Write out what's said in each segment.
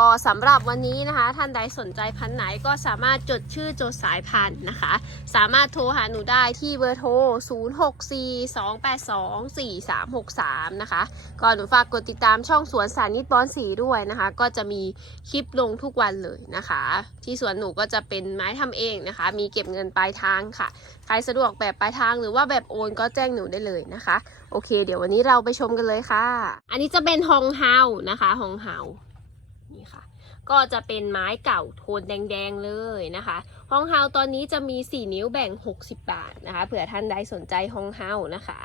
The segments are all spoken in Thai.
ก็สำหรับวันนี้นะคะ ท่านใดสนใจพันไหนก็สามารถจดชื่อจดสายพันธุ์นะคะ สามารถโทรหาหนูได้ที่เบอร์โทร 0642824363 นะคะ ก็หนูฝากกดติดตามช่องสวนสานิตบอนสีด้วยนะคะ ก็จะมีคลิปลงทุกวันเลยนะคะ ที่สวนหนูก็จะเป็นไม้ทำเองนะคะ มีเก็บเงินปลายทางค่ะ ใครสะดวกแบบปลายทางหรือว่าแบบโอนก็แจ้งหนูได้เลยนะคะ โอเค เดี๋ยววันนี้เราไปชมกันเลยค่ะ อันนี้จะเป็นฮองเฮานะคะฮองเฮา ก็จะเป็นไม้เก่าโทนแดงๆเลยนะคะฮองเฮาตอนนี้จะมี 4 นิ้วแบ่ง 60 บาทนะคะเผื่อท่านใดสนใจฮองเฮานะคะ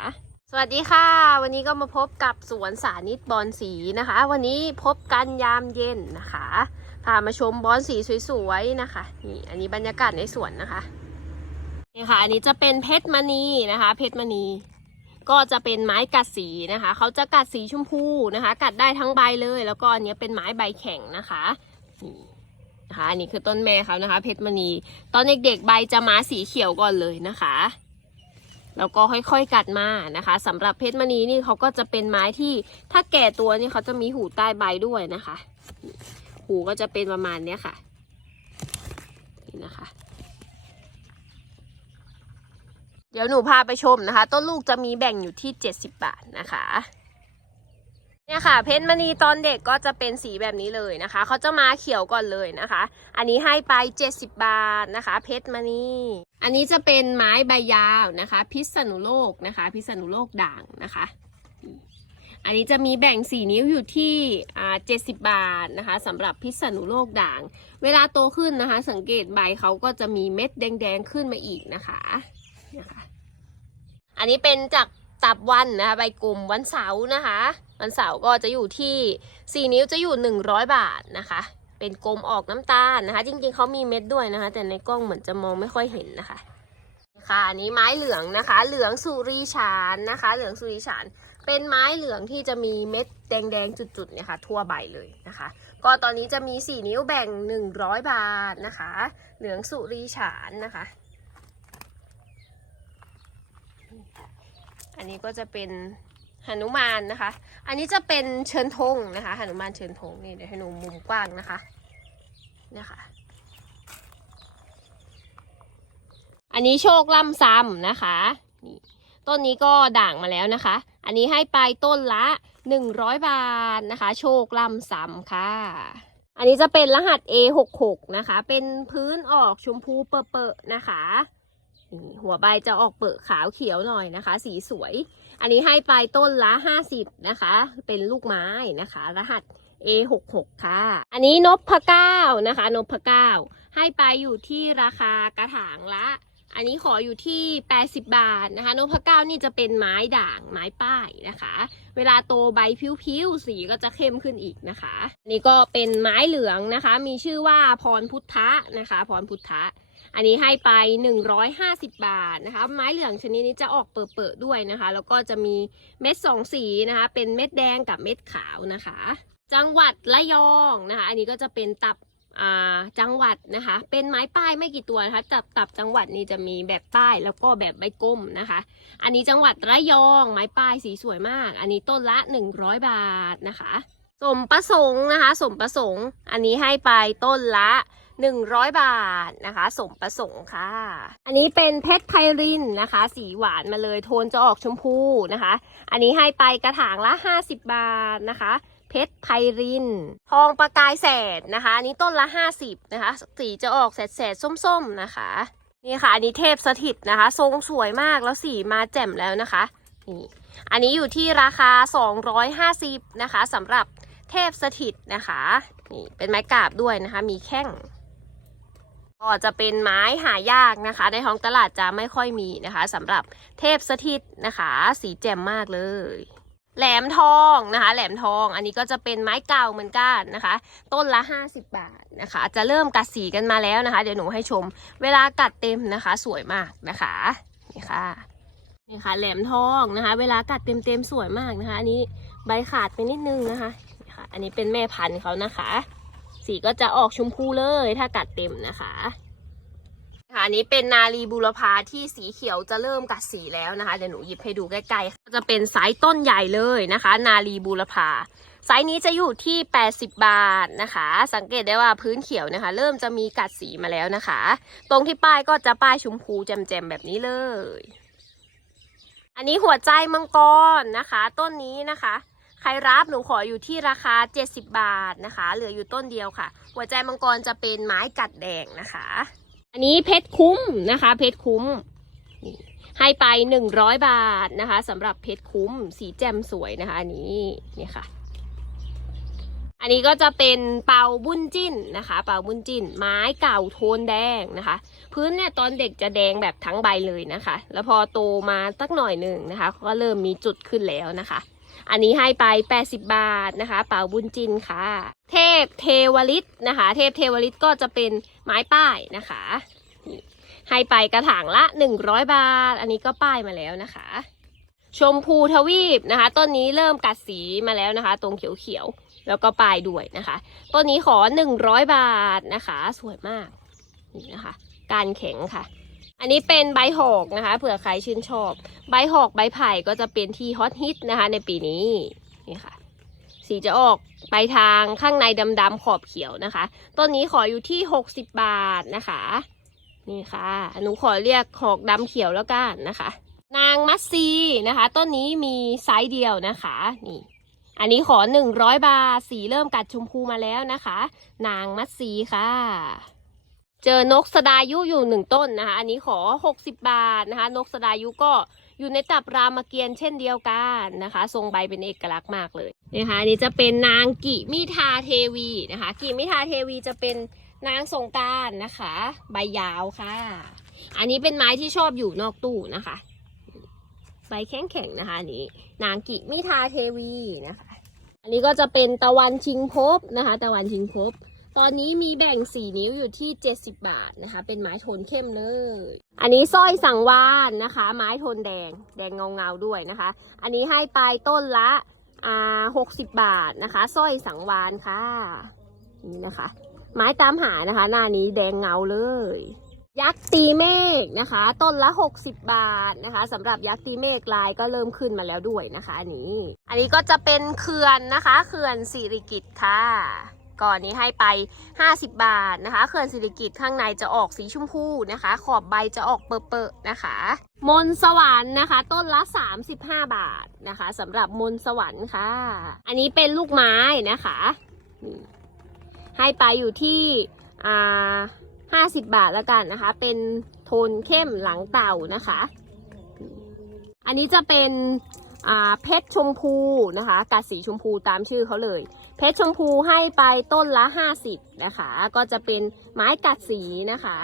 สวัสดีค่ะ วันนี้ก็มาพบกับสวนสานิตบอนสีนะคะ วันนี้พบกันยามเย็นนะคะพามาชมบอนสีสวยๆนะคะนี่อันนี้บรรยากาศในสวนนะคะนี่ค่ะอันนี้จะเป็นเพชรมณีนะคะ เพชรมณีก็จะเป็นไม้กัดสีนะคะ เขาจะกัดสีชมพูนะคะ กัดได้ทั้งใบเลย แล้วก็อันนี้เป็นไม้ใบแข็งนะคะ นี่นะคะอันนี้คือต้นแม่เขานะคะ เพชรมณี ตอนเด็กๆใบจะมาสีเขียวก่อนเลยนะคะแล้วก็ค่อยๆกัดมานะคะสำหรับเพชรมณีนี่เขาก็จะเป็นไม้ที่ถ้าแก่ตัวนี่เขาจะมีหูใต้ใบด้วยนะคะ หูก็จะเป็นประมาณเนี้ยค่ะนี่นะคะ เดี๋ยวหนูพาไปชมนะคะ ต้นลูกจะมีแบ่งอยู่ที่ 70 บาทนะคะ เนี่ยค่ะ เพชรมณีตอนเด็กก็จะเป็นสีแบบนี้เลยนะคะ เขาจะมาเขียวก่อนเลยนะคะ อันนี้ให้ไป 70 บาทนะคะ เพชรมณีอันนี้จะเป็นไม้ใบยาวนะคะ พิษณุโลกนะคะ พิษณุโลกด่างนะคะ อันนี้จะมีแบ่ง4นิ้วอยู่ที่อ่า70บาทนะคะสำหรับพิษณุโลกด่าง เวลาโตขึ้นนะคะ สังเกตใบเขาก็จะมีเม็ดแดงๆขึ้นมาอีกนะคะนะคะ อันนี้เป็นจากตับวันนะคะใบกลุ่มวันเสาร์นะคะ วันเสาร์ก็จะอยู่ที่ 4 นิ้วจะอยู่ 100 บาทนะคะ เป็นกลมออกน้ำตาลนะคะ จริงๆเขามีเม็ดด้วยนะคะ แต่ในกล้องเหมือนจะมองไม่ค่อยเห็นนะคะค่ะอันนี้ไม้เหลืองนะคะ เหลืองสุริฉานนะคะ เหลืองสุริฉานเป็นไม้เหลืองที่จะมีเม็ดแดงๆจุดๆเนี่ยค่ะทั่วใบเลยนะคะ ก็ตอนนี้จะมี 4 นิ้วแบ่ง 100 บาทนะคะ เหลืองสุริฉานนะคะ อันนี้ก็จะเป็น หนุมานนะคะ อันนี้จะเป็นเชิญธงนะคะหนุมานเชิญธงนี่เดี๋ยวให้หนูมุมกว้างนะคะเนี่ยค่ะ อันนี้โชคล่ำซ้ำนะคะนี่ต้นนี้ก็ด่างมาแล้วนะคะ อันนี้ให้ไปต้นละ 100 บาทนะคะ โชคล่ำซ้ำค่ะ อันนี้จะเป็นรหัส A66 นะคะ เป็นพื้นออกชมพูเปอะๆนะคะ หัวใบจะออกเปอะขาวเขียวหน่อยนะคะ สีสวย อันนี้ให้ไปต้นละ50นะคะ เป็นลูกไม้นะคะ รหัส A66 ค่ะ อันนี้นพพะเก้านะคะนพพะเก้าให้ไปอยู่ที่ราคากระถางละ อันนี้ขออยู่ที่ 80 บาทนะคะนพพะเก้านี่จะเป็นไม้ด่างไม้ป้ายนะคะ เวลาโตใบผิวๆสีก็จะเข้มขึ้นอีกนะคะนนี้ก็เป็นไม้เหลืองนะคะ มีชื่อว่าพรพุทธะนะคะพรพุทธะอันนี้ให้ไป 150 บาทนะคะ ไม้เหลืองชนิดนี้จะออกเปิดๆด้วยนะคะ แล้วก็จะมีเม็ดสองสีนะคะ เป็นเม็ดแดงกับเม็ดขาวนะคะ จังหวัดระยองนะคะ อันนี้ก็จะเป็นตับ จังหวัดนะคะ เป็นไม้ป้ายไม่กี่ตัวนะคะตับตับจังหวัดนี่จะมีแบบป้ายแล้วก็แบบใบกลมนะคะ อันนี้จังหวัดระยองไม้ป้ายสีสวยมาก อันนี้ต้นละ 100 บาทนะคะ สมประสงค์นะคะ สมประสงค์ อันนี้ให้ไปต้นละ 100 บาทนะคะ สมประสงค์ค่ะ อันนี้เป็นเพชรไพรินนะคะ สีหวานมาเลยโทนจะออกชมพูนะคะ อันนี้ให้ไปกระถางละ 50 บาทนะคะ เพชรไพริน ทองประกายแสดนะคะอันนี้ต้นละ 50 นะคะ สีจะออกแสดแสดส้มๆนะคะ นี่ค่ะ อันนี้เทพสถิตนะคะ ทรงสวยมากแล้วสีมาแจ่มแล้วนะคะนี่อันนี้อยู่ที่ราคา 250 นะคะสำหรับเทพสถิตนะคะนี่เป็นไม้กาบด้วยนะคะ มีแข้งก็จะเป็นไม้หายากนะคะ ในท้องตลาดจะไม่ค่อยมีนะคะสำหรับเทพสถิตนะคะ สีแจ่มมากเลย แหลมทองนะคะ แหลมทอง อันนี้ก็จะเป็นไม้เก่าเหมือนกันนะคะ ต้นละ 50 บาทนะคะ จะเริ่มกัดสีกันมาแล้วนะคะ เดี๋ยวหนูให้ชม เวลากัดเต็มนะคะ สวยมากนะคะ นี่ค่ะนี่ค่ะ แหลมทองนะคะ เวลากัดเต็มๆสวยมากนะคะ อันนี้ใบขาดไปนิดนึงนะคะนี่ค่ะ อันนี้เป็นแม่พันธุ์เขานะคะ สีก็จะออกชมพูเลยถ้ากัดเต็มนะคะ ค่ะอันนี้เป็นนาลีบูรพาที่สีเขียวจะเริ่มกัดสีแล้วนะคะ เดี๋ยวหนูหยิบให้ดูใกล้ๆ จะเป็นสายต้นใหญ่เลยนะคะ นาลีบูรพาไซส์นี้จะอยู่ที่ 80 บาทนะคะ สังเกตได้ว่าพื้นเขียวนะคะ เริ่มจะมีกัดสีมาแล้วนะคะ ตรงที่ป้ายก็จะป้ายชมพูแจ่มๆแบบนี้เลย อันนี้หัวใจมังกรนะคะ ต้นนี้นะคะ ใครรับหนูขออยู่ที่ราคา 70 บาทนะคะ เหลืออยู่ต้นเดียวค่ะ หัวใจมังกรจะเป็นไม้กัดแดงนะคะ อันนี้เพชรคุ้มนะคะ เพชรคุ้มนี่ให้ไป100บาทนะคะสำหรับเพชรคุ้มสีแจ่มสวยนะคะอันนี้นี่ค่ะ อันนี้ก็จะเป็นเป่าบุญจิ้นนะคะ เป่าบุญจิ้น ไม้เก่าโทนแดงนะคะ พื้นเนี่ยตอนเด็กจะแดงแบบทั้งใบเลยนะคะ แล้วพอโตมาสักหน่อยหนึ่งนะคะ ก็เริ่มมีจุดขึ้นแล้วนะคะ อันนี้ให้ไป 80 บาทนะคะเป่าบุญจินค่ะ เทพเทวลิตนะคะ เทพเทวลิตก็จะเป็นไม้ป้ายนะคะให้ไปกระถางละ 100 บาท อันนี้ก็ป้ายมาแล้วนะคะ ชมพูทวีปนะคะ ต้นนี้เริ่มกัดสีมาแล้วนะคะ ตรงเขียวๆแล้วก็ป้ายด้วยนะคะ ต้นนี้ขอ 100 บาทนะคะ สวยมากนี่นะคะ การแข็งค่ะ อันนี้เป็นใบหอกนะคะ เผื่อใครชื่นชอบ ใบหอกใบไผ่ก็จะเป็นที่ฮอตฮิตนะคะ ในปีนี้นี่ค่ะ สีจะออกไปทางข้างในดำๆขอบเขียวนะคะ ต้นนี้ขออยู่ที่ 60 บาทนะคะ นี่ค่ะหนูขอเรียกหอกดำเขียวแล้วกันนะคะ นางมัสซีนะคะ ต้นนี้มีไซส์เดียวนะคะนี่อันนี้ขอ 100 บาท สีเริ่มกัดชมพูมาแล้วนะคะ นางมัสซีค่ะ เจอนกสดายุอยู่หนึ่งต้นนะคะ อันนี้ขอ 60 บาทนะคะ นกสดายุก็อยู่ในตับรามเกียรติ์เช่นเดียวกันนะคะ ทรงใบเป็นเอกลักษณ์มากเลยนะคะอันนี้จะเป็นนางกิมิทาเทวีนะคะ กิมิทาเทวีจะเป็นนางสงการนะคะ ใบยาวค่ะ อันนี้เป็นไม้ที่ชอบอยู่นอกตู้นะคะ ใบแข็งๆนะคะนี้ นางกิมิทาเทวีนะคะ อันนี้ก็จะเป็นตะวันชิงภพนะคะ ตะวันชิงภพ ตอนนี้มีแบ่ง 4 นิ้วอยู่ที่ 70 บาทนะคะ เป็นไม้โทนเข้มเลย อันนี้สร้อยสังวานนะคะ ไม้โทนแดง แดงเงาเงาๆด้วยนะคะ อันนี้ให้ไปต้นละอ่า60บาทนะคะสร้อยสังวานค่ะ นี่นะคะ ไม้ตามหานะคะ หน้านี้แดงเงาเลย ยักษ์ตีเมฆนะคะ ต้นละ 60 บาทนะคะสำหรับยักษ์ตีเมฆลายก็เริ่มขึ้นมาแล้วด้วยนะคะอันนี้ อันนี้ก็จะเป็นเขื่อนนะคะ เขื่อนสิริกิตค่ะ ก่อนนี้ให้ไป 50 บาทนะคะเขื่อนสิริกิตข้างในจะออกสีชมพูนะคะ ขอบใบจะออกเปอะๆนะคะ มนสวรรค์นะคะ ต้นละ 35 บาทนะคะสำหรับมนสวรรค์ค่ะ อันนี้เป็นลูกไม้นะคะให้ไปอยู่ที่อ่า50บาทแล้วกันนะคะ เป็นโทนเข้มหลังเต่านะคะ อันนี้จะเป็นอ่าเพชรชมพูนะคะกัดสีชมพูตามชื่อเขาเลย เพชรชมพูให้ไปต้นละ50นะคะ ก็จะเป็นไม้กัดสีนะคะ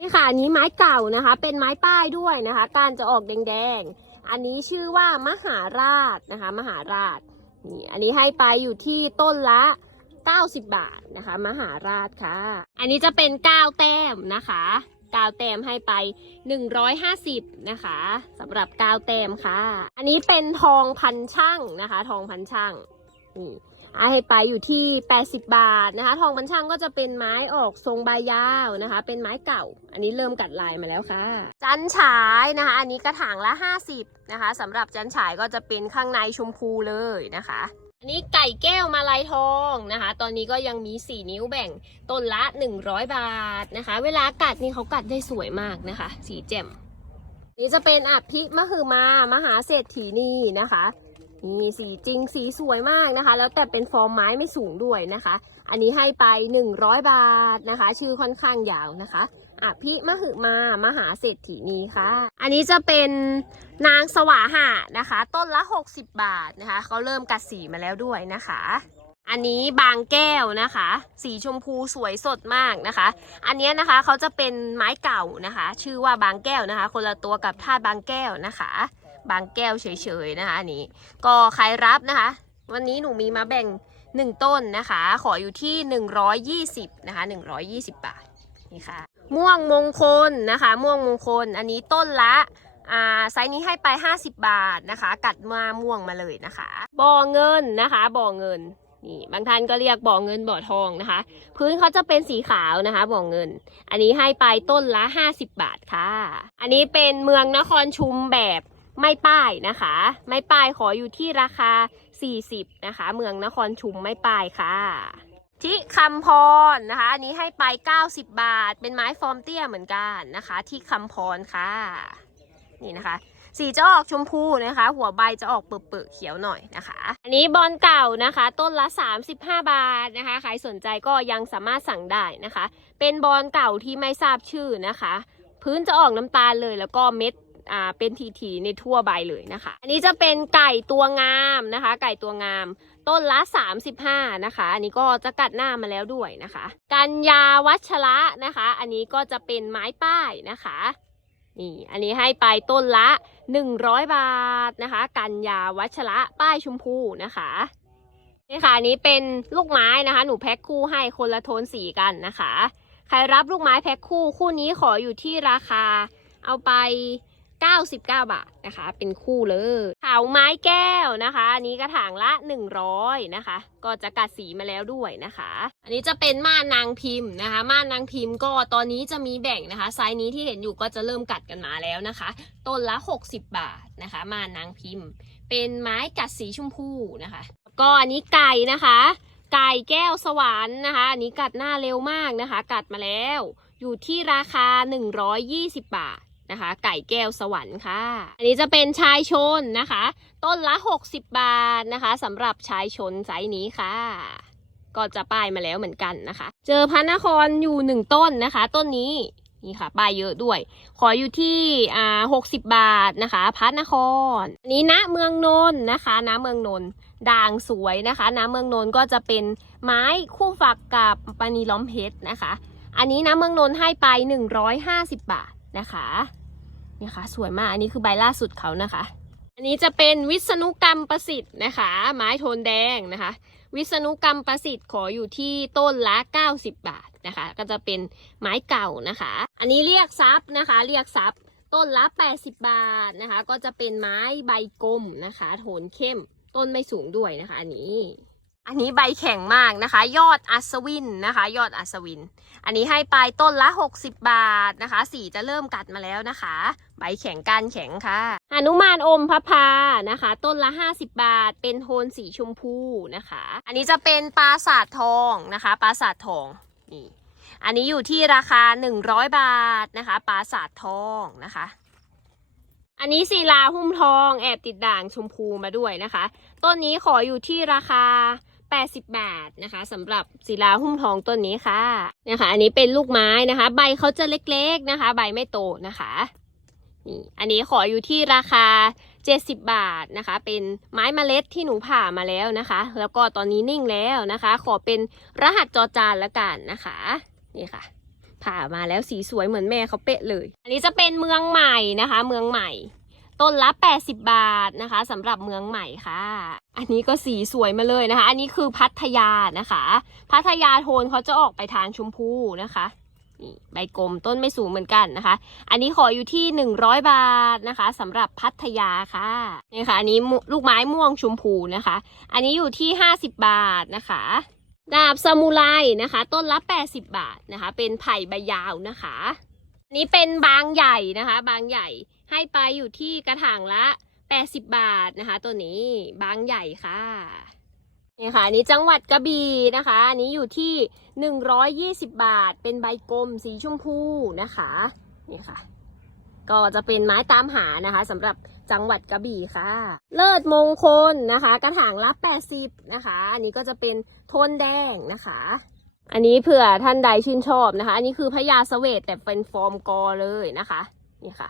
นี่ค่ะอันนี้ไม้เก่านะคะ เป็นไม้ป้ายด้วยนะคะ การจะออกแดงๆ อันนี้ชื่อว่ามหาราชนะคะ มหาราชนี่อันนี้ให้ไปอยู่ที่ต้นละ90 บาทนะคะ มหาราชค่ะ อันนี้จะเป็น9แต้มนะคะ9แต้มให้ไป 150นะคะสำหรับ9แต้มค่ะ อันนี้เป็นทองพันช่างนะคะ ทองพันช่างนี่ อะให้ไปอยู่ที่ 80 บาทนะคะ ทองพันช่างก็จะเป็นไม้ออกทรงใบยาวนะคะ เป็นไม้เก่า อันนี้เริ่มกัดลายมาแล้วค่ะ จันฉายนะคะ อันนี้กระถางละ 50 นะคะสำหรับจันฉายก็จะเป็นข้างในชมพูเลยนะคะอันนี้ไก่แก้วมาลายทองนะคะ ตอนนี้ก็ยังมี 4 นิ้วแบ่งต้นละ 100 บาทนะคะ เวลากัดนี่เขากัดได้สวยมากนะคะ สีแจ่มนี่จะเป็นอภิมหึมามหาเศรษฐีนีนะคะ นี่สีจริงสีสวยมากนะคะ แล้วแต่เป็นฟอร์มไม้ไม่สูงด้วยนะคะ อันนี้ให้ไป 100 บาทนะคะ ชื่อค่อนข้างยาวนะคะอภิมหึมามหาเศรษฐีนีค่ะ อันนี้จะเป็นนางสวาหะนะคะ ต้นละ 60 บาทนะคะเขาเริ่มกัดสีมาแล้วด้วยนะคะ อันนี้บางแก้วนะคะ สีชมพูสวยสดมากนะคะ อันเนี้ยนะคะเขาจะเป็นไม้เก่านะคะ ชื่อว่าบางแก้วนะคะ คนละตัวกับธาบางแก้วนะคะ บางแก้วเฉยๆนะคะอันนี้ ก็ใครรับนะคะ วันนี้หนูมีมาแบ่ง 1 ต้นนะคะ ขออยู่ที่ 120นะคะ120 บาทนี่ค่ะ ม่วงมงคลนะคะ ม่วงมงคลอันนี้ต้นละอ่าไซส์นี้ให้ไป 50 บาทนะคะ กัดมาม่วงมาเลยนะคะบ่อเงินนะคะบ่อเงินนี่บางท่านก็เรียกบ่อเงินบ่อทองนะคะ พื้นเขาจะเป็นสีขาวนะคะบ่อเงิน อันนี้ให้ไปต้นละ 50 บาทค่ะ อันนี้เป็นเมืองนครชุมแบบ ไม่ป้ายนะคะ ไม่ป้ายขออยู่ที่ราคา 40 นะคะ เมืองนครชุมไม่ปลายค่ะที่คำพรนะคะ อันนี้ให้ไป 90 บาท เป็นไม้ฟอร์มเตี้ยเหมือนกันนะคะ ที่คำพรค่ะ นี่นะคะ สีจะออกชมพูนะคะ หัวใบจะออกเปื้อๆเขียวหน่อยนะคะ อันนี้บอลเก่านะคะ ต้นละ 35 บาทนะคะ ใครสนใจก็ยังสามารถสั่งได้นะคะ เป็นบอลเก่าที่ไม่ทราบชื่อนะคะ พื้นจะออกน้ำตาลเลยแล้วก็เม็ด อ่าเป็นทีๆในทั่วใบเลยนะคะ อันนี้จะเป็นไก่ตัวงามนะคะ ไก่ตัวงาม ต้นละ 35 นะคะ อันนี้ก็จะกัดหน้ามาแล้วด้วยนะคะกัญญาวัชระนะคะ อันนี้ก็จะเป็นไม้ป้ายนะคะนี่อันนี้ให้ไปต้นละ 100 บาทนะคะกัญญาวัชระป้ายชมพูนะคะนี่ค่ะนนี้เป็นลูกไม้นะคะ หนูแพ็คคู่ให้คนละโทนสีกันนะคะ ใครรับลูกไม้แพ็คคู่คู่นี้ขออยู่ที่ราคาเอาไป 99 บาทนะคะ เป็นคู่เลยเถาไม้แก้วนะคะอันนี้กระถางละ 100 นะคะ ก็จะกัดสีมาแล้วด้วยนะคะ อันนี้จะเป็นม่านนางพิมพ์นะคะ ม่านนางพิมพ์ก็ตอนนี้จะมีแบ่งนะคะ ไซส์นี้ที่เห็นอยู่ก็จะเริ่มกัดกันมาแล้วนะคะ ต้นละ 60 บาทนะคะ ม่านนางพิมพ์ เป็นไม้กัดสีชมพูนะคะ ก็อันนี้ไก่นะคะไก่แก้วสวรรค์นะคะอันนี้กัดหน้าเร็วมากนะคะ กัดมาแล้ว อยู่ที่ราคา 120 บาท นะคะ ไก่แก้วสวรรค์ค่ะ อันนี้จะเป็นชายชนนะคะ ต้นละ 60 บาทนะคะสำหรับชายชนไซส์นี้ค่ะ ก็จะป้ายมาแล้วเหมือนกันนะคะ เจอพระนครอยู่หนึ่งต้นนะคะ ต้นนี้นี่ค่ะป้ายเยอะด้วย ขออยู่ที่อ่า60บาทนะคะพระนครอันนี้ณเมืองนนท์นะคะณเมืองนนท์ด่างสวยนะคะณเมืองนนท์ก็จะเป็นไม้คู่ฝักกับปานีล้อมเพชรนะคะ อันนี้นะเมืองนนท์ให้ไป150บาทนะคะ นี่ค่ะสวยมากอันนี้คือใบล่าสุดเขานะคะ อันนี้จะเป็นวิษณุกรรมประสิทธิ์นะคะ ไม้โทนแดงนะคะ วิษณุกรรมประสิทธิ์ขออยู่ที่ต้นละ 90 บาทนะคะ ก็จะเป็นไม้เก่านะคะ อันนี้เรียกซับนะคะ เรียกซับต้นละ 80 บาทนะคะ ก็จะเป็นไม้ใบกลมนะคะ โทนเข้มต้นไม่สูงด้วยนะคะ อันนี้ อันนี้ใบแข็งมากนะคะ ยอดอัศวินนะคะ ยอดอัศวิน อันนี้ให้ไปต้นละ 60 บาทนะคะสีจะเริ่มกัดมาแล้วนะคะ ใบแข็งก้ารแข็งค่ะหนุมานอมพระพานะคะ ต้นละ 50 บาท เป็นโทนสีชมพูนะคะ อันนี้จะเป็นปราสาททองนะคะปราสาททองนี่อันนี้อยู่ที่ราคา 100 บาทนะคะปราสาททองนะคะอันนี้ศิลาหุ้มทองแอบติดด่างชมพูมาด้วยนะคะ ต้นนี้ขออยู่ที่ราคา 80 บาทนะคะสำหรับศิลาหุ้มทองต้นนี้ค่ะนะคะอันนี้เป็นลูกไม้นะคะ ใบเขาจะเล็กๆนะคะ ใบไม่โตนะคะนี่อันนี้ขออยู่ที่ราคา 70 บาทนะคะ เป็นไม้เมล็ดที่หนูผ่ามาแล้วนะคะ แล้วก็ตอนนี้นิ่งแล้วนะคะ ขอเป็นรหัสจอจานละกันนะคะนี่ค่ะ ผ่ามาแล้วสีสวยเหมือนแม่เขาเป๊ะเลย อันนี้จะเป็นเมืองใหม่นะคะ เมืองใหม่ ต้นละ 80 บาทนะคะสำหรับเมืองใหม่ค่ะ อันนี้ก็สีสวยมาเลยนะคะ อันนี้คือพัทยานะคะ พัทยาโทนเขาจะออกไปทางชมพูนะคะนี่ใบกลมต้นไม่สูงเหมือนกันนะคะ อันนี้ขออยู่ที่ 100 บาทนะคะสำหรับพัทยาค่ะนี่ค่ะอันนี้ลูกไม้ม่วงชมพูนะคะ อันนี้อยู่ที่ 50 บาทนะคะดาบซามูไรนะคะ ต้นละ 80 บาทนะคะ เป็นไผ่ใบยาวนะคะนนี้เป็นบางใหญ่นะคะ บางใหญ่ ให้ไปอยู่ที่กระถางละ 80 บาทนะคะ ตัวนี้บางใหญ่ค่ะนี่ค่ะนี้จังหวัดกระบี่นะคะอันนี้อยู่ที่ 120 บาท เป็นใบกลมสีชมพูนะคะนี่ค่ะ ก็จะเป็นไม้ตามหานะคะสำหรับจังหวัดกระบี่ค่ะ เลิศมงคลนะคะ กระถางละ80นะคะ อันนี้ก็จะเป็นโทนแดงนะคะ อันนี้เผื่อท่านใดชื่นชอบนะคะ อันนี้คือพญาเสวตแต่เป็นฟอร์มกอเลยนะคะนี่ค่ะ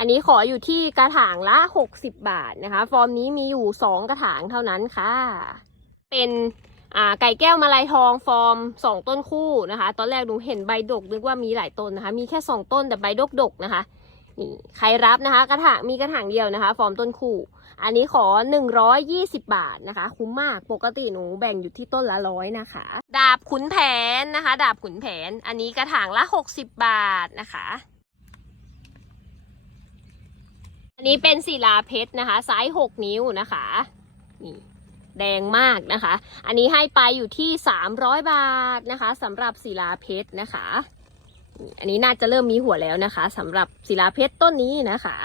อันนี้ขออยู่ที่กระถางละ 60 บาทนะคะ ฟอร์มนี้มีอยู่ 2 กระถางเท่านั้นค่ะ เป็นไก่แก้วมาลายทองฟอร์ม 2 ต้นคู่นะคะ ตอนแรกหนูเห็นใบดกนึกว่ามีหลายต้นนะคะ มีแค่ 2 ต้นแต่ใบดกดกนะคะนี่ใครรับนะคะกระถางมีกระถางเดียวนะคะ ฟอร์มต้นคู่ อันนี้ขอ 120 บาทนะคะ คุ้มมากปกติหนูแบ่งอยู่ที่ต้นละร้อยนะคะ ดาบขุนแผนนะคะ ดาบขุนแผน อันนี้กระถางละ 60 บาทนะคะ อันนี้เป็นศิลาเพชรนะคะ ไซส์6นิ้วนะคะนี่แดงมากนะคะ อันนี้ให้ไปอยู่ที่ 300 บาทนะคะสำหรับศิลาเพชรนะคะ อันนี้น่าจะเริ่มมีหัวแล้วนะคะสำหรับศิลาเพชรต้นนี้นะคะ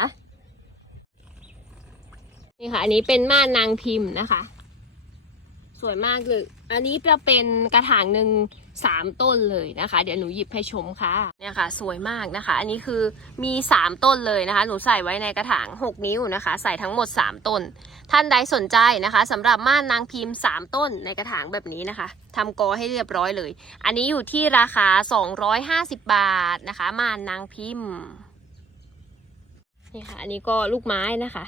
นี่ค่ะ อันนี้เป็นม่านนางพิมพ์นะคะ สวยมากเลย อันนี้จะเป็นกระถางหนึ่งสามต้นเลยนะคะ เดี๋ยวหนูหยิบให้ชมค่ะเนี่ยค่ะ สวยมากนะคะ อันนี้คือมีสามต้นเลยนะคะ หนูใส่ไว้ในกระถางหกนิ้วนะคะ ใส่ทั้งหมดสามต้น ท่านใดสนใจนะคะสำหรับม่านนางพิมพ์สามต้นในกระถางแบบนี้นะคะทำกอให้เรียบร้อยเลย อันนี้อยู่ที่ราคา250บบาทนะคะม่านนางพิมพ์นี่ค่ะ อันนี้ก็ลูกไม้นะคะ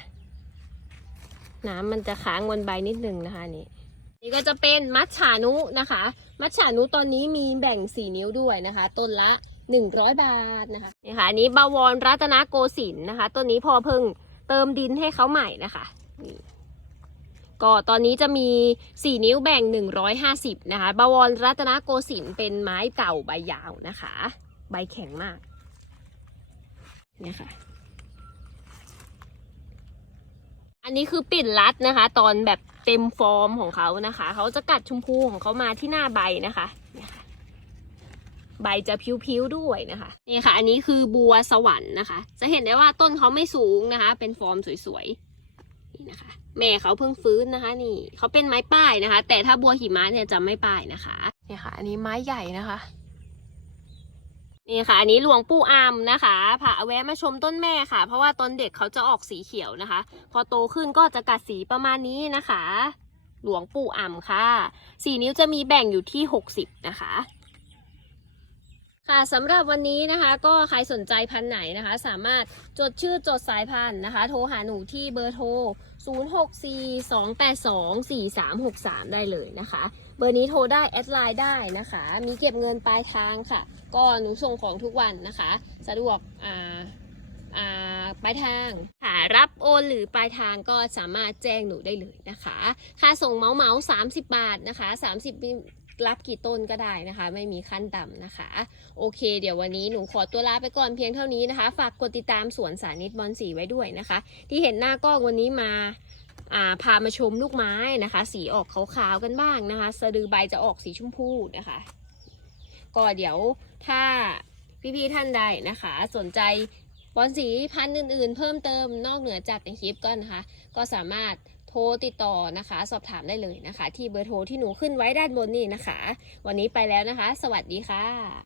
น้ำมันจะค้างบนใบนิดนึงนะคะอัน นี่ก็จะเป็นมัทฉานุนะคะ มัทฉานุตอนนี้มีแบ่ง 4 นิ้วด้วยนะคะ ต้นละ 100 บาทนะคะนี่ค่ะอันนี้บาวรรัตนโกสินทร์นะคะต้นนี้พอเพิ่งเติมดินให้เขาใหม่นะคะนี่ก็ตอนนี้จะมี 4 นิ้วแบ่ง 150 นะคะ บาวรรัตนโกสินทร์เป็นไม้เก่าใบยาวนะคะ ใบแข็งมากเนี่ยค่ะ อันนี้คือปิ่นรัดนะคะ ตอนแบบเต็มฟอร์มของเขานะคะ เขาจะกัดชมพูของเขามาที่หน้าใบนะคะเนี่ยค่ะใบจะพิ้วๆด้วยนะคะ นี่ค่ะ อันนี้คือบัวสวรรค์นะคะ จะเห็นได้ว่าต้นเขาไม่สูงนะคะ เป็นฟอร์มสวยๆนี่นะคะ แม่เขาเพิ่งฟื้นนะคะ นี่เขาเป็นไม้ป้ายนะคะ แต่ถ้าบัวหิมะเนี่ยจะไม่ป้ายนะคะนี่ค่ะ อันนี้ไม้ใหญ่นะคะ นี่ค่ะ อันนี้หลวงปู่อามนะคะพาแวะมาชมต้นแม่ค่ะ เพราะว่าต้นเด็กเขาจะออกสีเขียวนะคะ พอโตขึ้นก็จะกัดสีประมาณนี้นะคะ หลวงปู่อ่ำค่ะ สีนิ้วจะมีแบ่งอยู่ที่ 60 นะคะ ค่ะสำหรับวันนี้นะคะ ก็ใครสนใจพันไหนนะคะ สามารถจดชื่อจดสายพันธุ์นะคะ โทรหาหนูที่เบอร์โทร 0642824363 ได้เลยนะคะ เบอร์นี้โทรได้แอดไลน์ได้นะคะ มีเก็บเงินปลายทางค่ะ ก็หนูส่งของทุกวันนะคะ สะดวกอ่าอ่าปลายทางค่ะรับโอนหรือปลายทางก็สามารถแจ้งหนูได้เลยนะคะ ค่าส่งเมาเมาสามสิบบาทนะคะสามสิบรับกี่ต้นก็ได้นะคะ ไม่มีขั้นต่ำนะคะ โอเค เดี๋ยววันนี้หนูขอตัวลาไปก่อนเพียงเท่านี้นะคะ ฝากกดติดตามสวนสานิตบอลสีไว้ด้วยนะคะ ที่เห็นหน้ากล้องวันนี้มา พามาชมลูกไม้นะคะ สีออกขาวๆกันบ้างนะคะ สะดือใบจะออกสีชมพูนะคะ ก็เดี๋ยวถ้าพี่ๆท่านใดนะคะ สนใจบอลสีพันธุ์อื่นๆ เพิ่มเติมนอกเหนือจากในคลิปก็นะคะ ก็สามารถโทรติดต่อนะคะ สอบถามได้เลยนะคะ ที่เบอร์โทรที่หนูขึ้นไว้ด้านบนนี่นะคะ วันนี้ไปแล้วนะคะ สวัสดีค่ะ